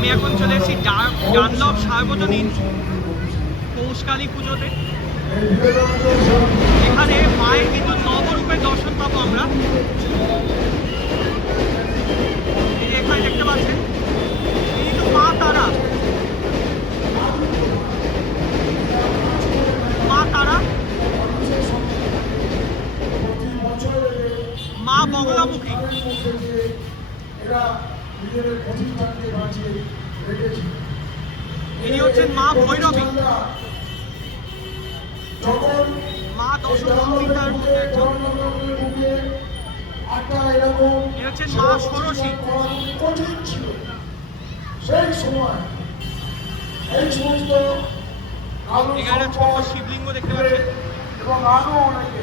আমি এখন চলে এসেছি ডানলপ সার্বজনীন পৌষকালী পুজোতে। এখানে মায়ের কিন্তু নবরূপের দর্শন পাবো আমরা। এখানে দেখতে পাচ্ছেন কিন্তু মা তারা, মা বগলামুখী। ইনি হচ্ছেন মা ভৈরবী, মা দশমীতার মধ্যে একজন। ইনি হচ্ছেন মা ষোড়শী। এখানে ছোট শিবলিঙ্গ দেখতে পাচ্ছেন এবং আরো অনেকে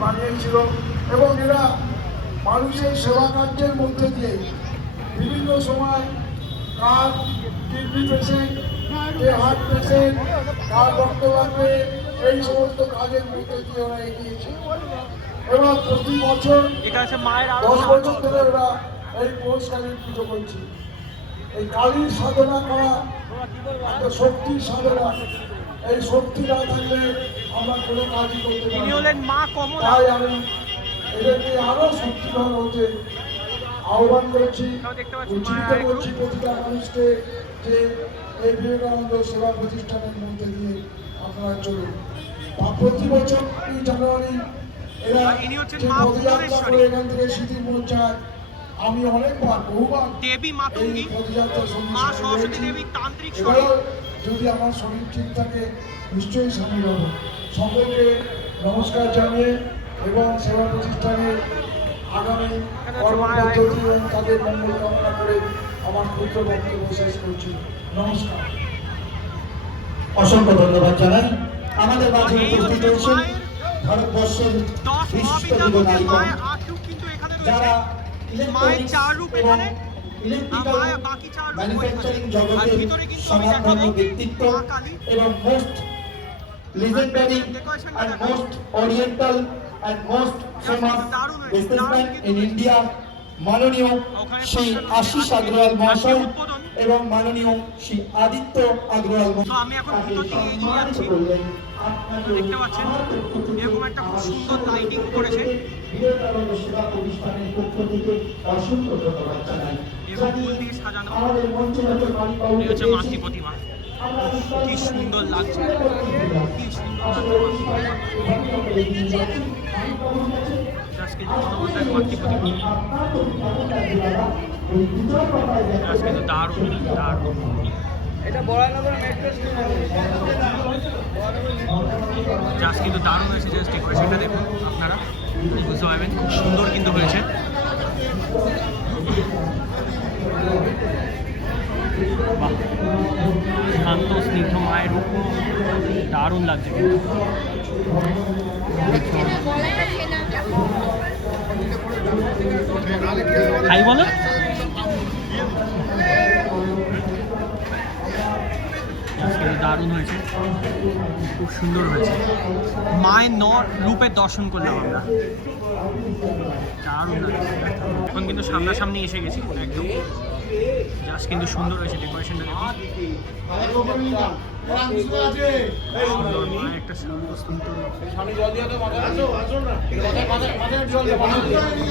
বানিয়েছিল এবং এরা মানুষের সেবা কার্যের মধ্যে দিয়ে বিভিন্ন সময় কার কিডনি পেশেন্ট, কে হার্ট পেশেন্ট, কার রক্ত লাগবে, এই সমস্ত কাজের মধ্যে দিয়ে ওরা এগিয়েছে। এবং প্রতি বছর 10 বছর ধরে ওরা এই পৌষকালীর পুজো করছে। এই কালীর সাধনা করা একটা শক্তির সাধনা। এই শক্তি না থাকলে আমরা কোনো কাজই করতে পারি না। তাই আমি এদেরকে আরো শক্তিধর হতে আহ্বান করছি, উজ্জীবিত করছি প্রতিটা মানুষকে যে এই বিবেকানন্দ সেবা প্রতিষ্ঠানের মধ্যে দিয়ে আপনারা চলুন। প্রতি বছর 2 জানুয়ারি এরা পদযাত্রা করে এখান থেকে স্মৃতি পৌঁছায়। আমি অনেকবার বহুবার দেবী মাতঙ্গী, মা সরস্বতী দেবী তান্ত্রিক শরীর, যদি আমার শরীর ঠিক থাকে নিশ্চয়ই সামিল হব। সকলকে নমস্কার জানিয়ে এবং সেবা প্রতিষ্ঠানের আগামী কর্মপদ্ধতি এবং তাদের মঙ্গল কামনা করে আমার ক্ষুদ্র বক্তব্য শেষ করছি। নমস্কার, অসংখ্য ধন্যবাদ জানাই। আমাদের মাঝে উপস্থিত হয়েছেন ভারতবর্ষের বিশিষ্ট নায়িকা, যারা ইলেকট্রনিক্স এবং ইলেকট্রিক্যাল ম্যানুফ্যাকচারিং জগতের স্বনামধন্য ব্যক্তিত্ব এবং most legendary and most oriental and most famous businessman in India, মাননীয় শ্রী আশিস আগরওয়াল মহাশয় এবং মাননীয় শ্রী আদিত্য আগরওয়াল মহাশয়। আমি এখন ভিতর দিকে এগিয়ে যাচ্ছি। দেখতে পাচ্ছেন এরকম একটা খুব সুন্দর লাইটিং করেছে বিবেকানন্দ সেবা প্রতিষ্ঠানের পক্ষ থেকে অসংখ্য ধন্যবাদ জানাই। এবং ফুল দিয়ে সাজানো। আমাদের মঞ্চে এই হচ্ছে মাতৃ প্রতিমা, কি সুন্দর লাগছে, কি সুন্দর লাগছে। আজকে মাতৃ প্রতিমা আজকে তো দারুণ দারুণ। এটা বড়াইনগর মেট্রো জাস্ট কিন্তু দারুণ হয়েছে। জাস্ট ডেকোরেশনটা দেখুন আপনারা, বুঝতে পারবেন খুব সুন্দর কিন্তু হয়েছে। বাহ, শান্ত স্নিগ্ধ মায়ের রূপ দারুণ লাগছে কিন্তু। খাই বলো, দারুণ হয়েছে, খুব সুন্দর হয়েছে। মায়ের রূপের দর্শন করলাম আমরা, দারুণ লাগছে। এখন কিন্তু সামনাসামনি এসে গেছি একদম, জাস্ট কিন্তু সুন্দর হয়েছে ডেকোরেশনটা দেখুন। মায়ের একটা শান্ত স্নিগ্ধ